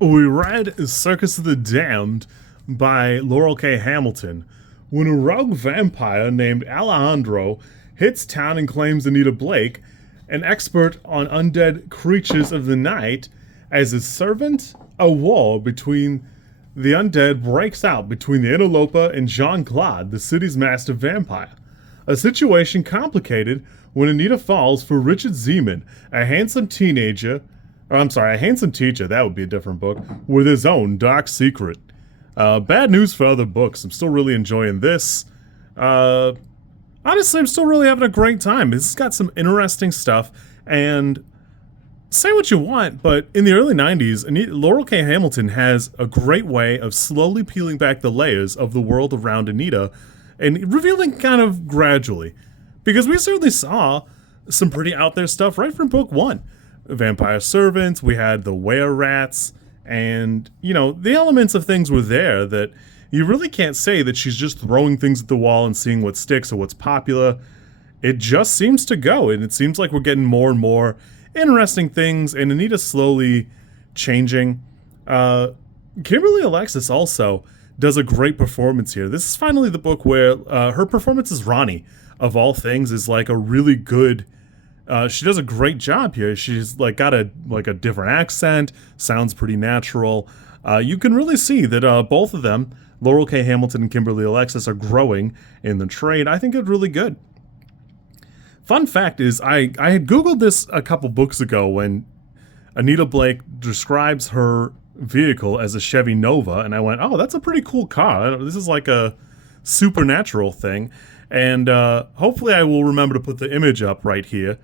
We read Circus of the Damned by Laurell K. Hamilton. When a rogue vampire named Alejandro hits town and claims Anita Blake, an expert on undead creatures of the night, as his servant, a war between the undead breaks out between the interloper and Jean-Claude, the city's master vampire. A situation complicated when Anita falls for Richard Zeman, a handsome teacher, that would be a different book, with his own dark secret. Bad news for other books. I'm still really enjoying this. Honestly, I'm still really having a great time. This has got some interesting stuff, and say what you want, but in the early 90s, Laurell K. Hamilton has a great way of slowly peeling back the layers of the world around Anita and revealing kind of gradually. Because we certainly saw some pretty out there stuff right from book one. Vampire servants, we had the were-rats, and, the elements of things were there that you really can't say that she's just throwing things at the wall and seeing what sticks or what's popular. It just seems to go, and it seems like we're getting more and more interesting things, and Anita's slowly changing. Kimberly Alexis also does a great performance here. This is finally the book where her performance as Ronnie, of all things, is like a really good. She does a great job here. She's got a different accent, sounds pretty natural. You can really see that both of them, Laurell K. Hamilton and Kimberly Alexis, are growing in the trade. I think it's really good. Fun fact is, I had Googled this a couple books ago when Anita Blake describes her vehicle as a Chevy Nova, and I went, oh, that's a pretty cool car. This is like a supernatural thing. And hopefully I will remember to put the image up right here.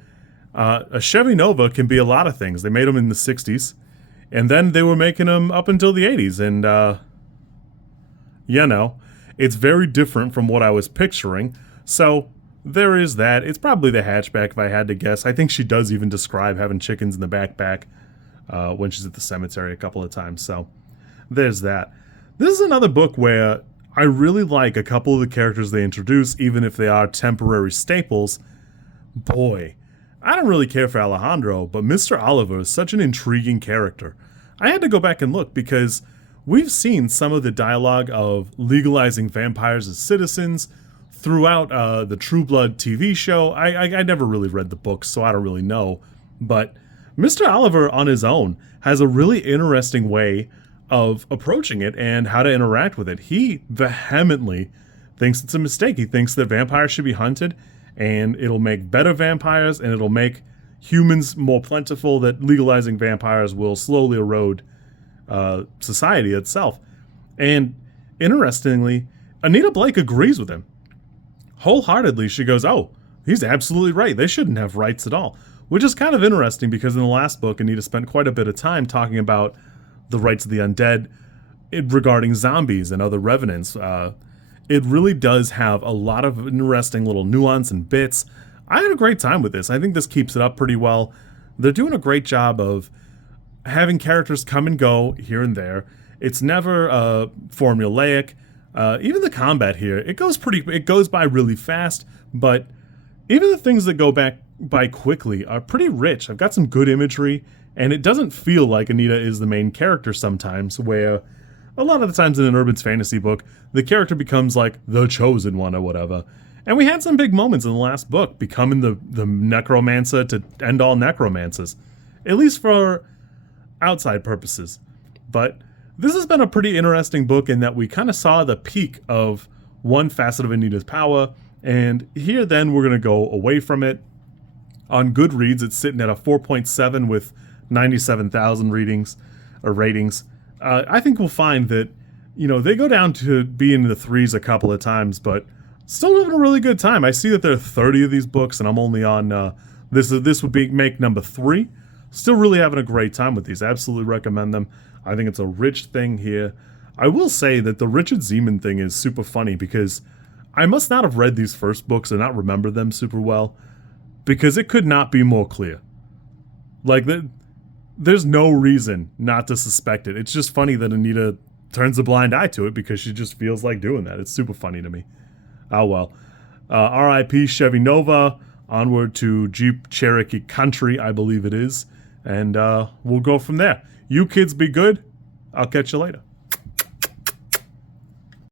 A Chevy Nova can be a lot of things. They made them in the 60s, and then they were making them up until the 80s, and, it's very different from what I was picturing. So there is that. It's probably the hatchback if I had to guess. I think she does even describe having chickens in the backpack when she's at the cemetery a couple of times. So there's that. This is another book where I really like a couple of the characters they introduce, even if they are temporary staples. Boy, I don't really care for Alejandro, but Mr. Oliver is such an intriguing character. I had to go back and look because we've seen some of the dialogue of legalizing vampires as citizens throughout the True Blood TV show. I never really read the books, so I don't really know. But Mr. Oliver on his own has a really interesting way of approaching it and how to interact with it. He vehemently thinks it's a mistake. He thinks that vampires should be hunted, and it'll make better vampires, and it'll make humans more plentiful, that legalizing vampires will slowly erode society itself. And interestingly, Anita Blake agrees with him. Wholeheartedly, she goes, oh, he's absolutely right. They shouldn't have rights at all. Which is kind of interesting because in the last book, Anita spent quite a bit of time talking about the rights of the undead regarding zombies and other revenants. It really does have a lot of interesting little nuance and bits. I had a great time with this. I think this keeps it up pretty well. They're doing a great job of having characters come and go here and there. It's never formulaic. Even the combat here, it goes by really fast, but even the things that go by quickly are pretty rich. I've got some good imagery, and it doesn't feel like Anita is the main character sometimes, where a lot of the times in an urban fantasy book, the character becomes like the chosen one or whatever. And we had some big moments in the last book, becoming the necromancer to end all necromancers, at least for outside purposes. But this has been a pretty interesting book in that we kind of saw the peak of one facet of Anita's power, and here then we're going to go away from it. On Goodreads, it's sitting at a 4.7 with 97,000 ratings. I think we'll find that, they go down to being in the threes a couple of times, but still having a really good time. I see that there are 30 of these books, and I'm only on, this would make number 3. Still really having a great time with these. Absolutely recommend them. I think it's a rich thing here. I will say that the Richard Zeman thing is super funny because I must not have read these first books and not remember them super well, because it could not be more clear. There's no reason not to suspect it. It's just funny that Anita turns a blind eye to it because she just feels like doing that. It's super funny to me. Oh well. R.I.P. Chevy Nova. Onward to Jeep Cherokee Country, I believe it is. And we'll go from there. You kids be good. I'll catch you later.